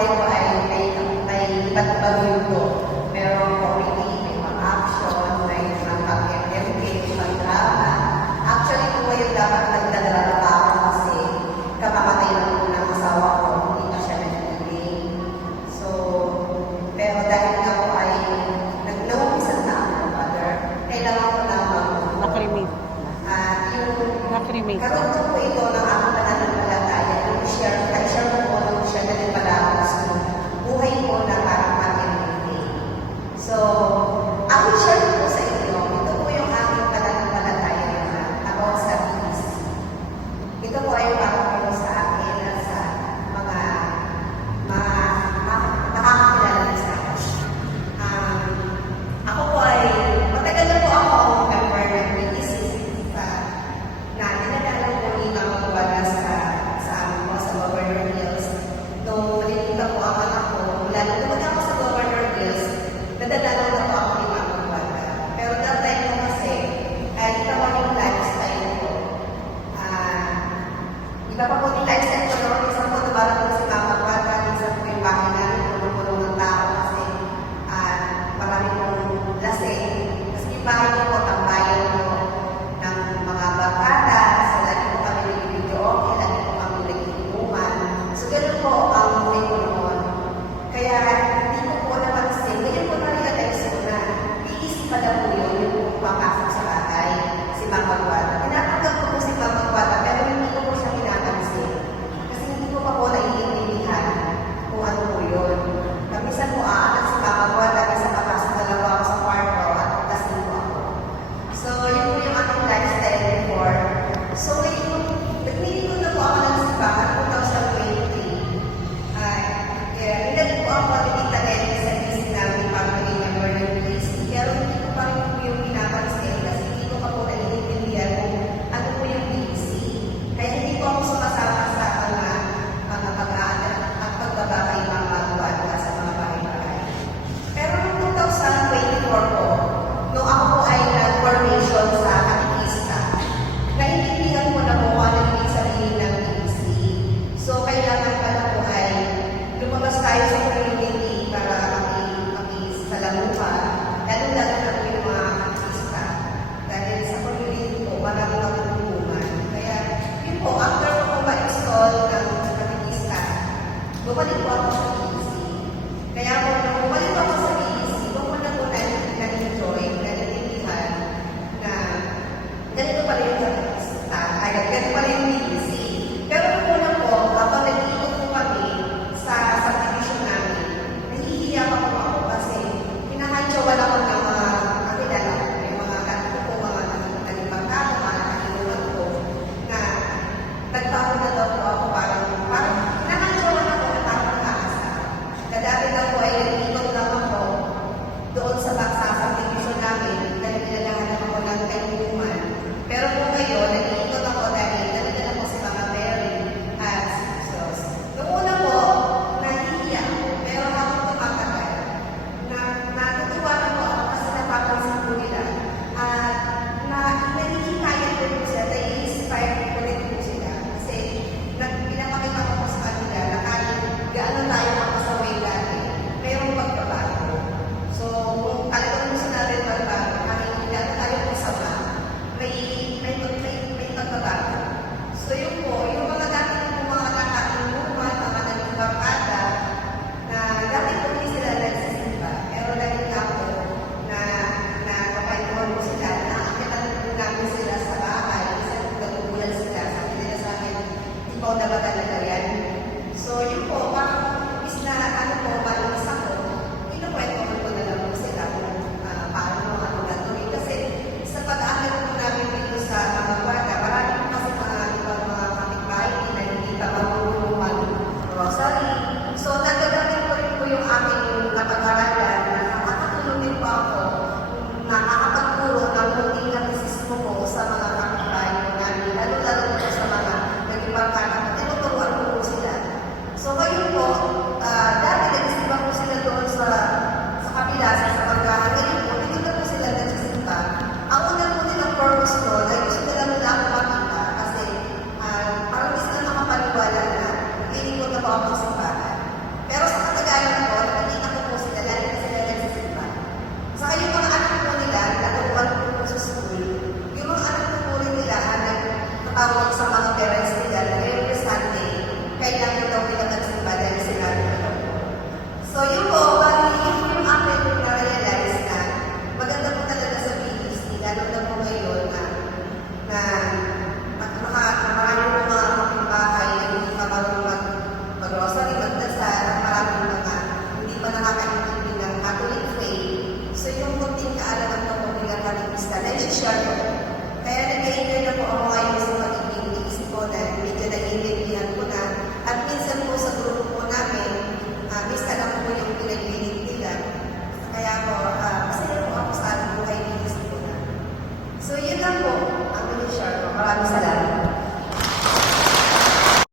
buhay ko ay may iba't ibang mundo. Merong comedy, may mga action, may mga pag-MMK, pag-drama. Actually, kung ngayon dapat nagdadrama pa ako kasi kamamatay na po ng asawa ko, hindi na siya nag-ibig. So, pero dahil ako ay nag-naumisan na ako, mother, kailangan ko lang Nakrimate. Nakrimate. Katungkol po ito ng aking pananampalataya, yung share ko nung siya na rin pala ako sa buhay ko na parang pag-ibig. So, aking share ko sa inyo, ito po yung aking pananampalataya naman about sa peace. Ito po ay parang po sa akin at sa mga nakakakilala sa akin. Ako po ay, matagal na po ako ang member ng PTC na dinadalang po ni Mama Guada sa amin po sa Governor Hills. Nung malilipa po ang anak ko, mula nung dumating ako sa Governor Hills, nadadalang na po ako ni Mama Guada. Pero that time ko kasi, ay iba po yung lifestyle ko. Iba pa po yung lifestyle ko noon. Isang po nabalang po si Mama Guada, isang po yung bahay namin, puno-puno ng tao kasi marami pong lasing. Kasi yung bahay ko po, tambayan ko ng mga barkada. So, lagi po kami nag-video okay, lagi po kami nag-inuman. So, ganoon po ang buhay ko noon. Kaya, hindi ko po napansin. Ganyan po na-realize ko na iisip pala po yun, yung pumapasok sa bahay, si Mama Guada. Tinatanggap ko po si Mama Guada, pero hindi ko po siya pinapansin. Kasi hindi ko pa po naiintindihan kung ano po yun. Minsan po aanat si Mama Guada, minsan papasok na lang ako sa kwarto at lasing po ako. So, yun po yung aking lifestyle before. So, nagmili ko na po ako ng simbahan 2023. Ilan po ako nagtitagal sa PC namin para maging member ng PC. Pero hindi ko pa rin po yung pinapansin kasi hindi ko pa po naiintindihan kung ano po yung PC. Kaya hindi po ako sumasama sa mga pag-aanat at pagbabakay Mama Guada sa mga bahay-bahay. Pero noong 2024 po, nung ako po ay nag-formation sa katikista, naintindihan ko na po kung ano yung sabihin ng PC. So, kailangan pala po ay lumabas tayo sa community para makisalamuha. Lalo-lalo na po yung mga katikista. Dahil sa community po, marami matutulungan. Kaya, yun po, after ko po ma-install ng katikista, bumalik po ako sa PC. Kaya po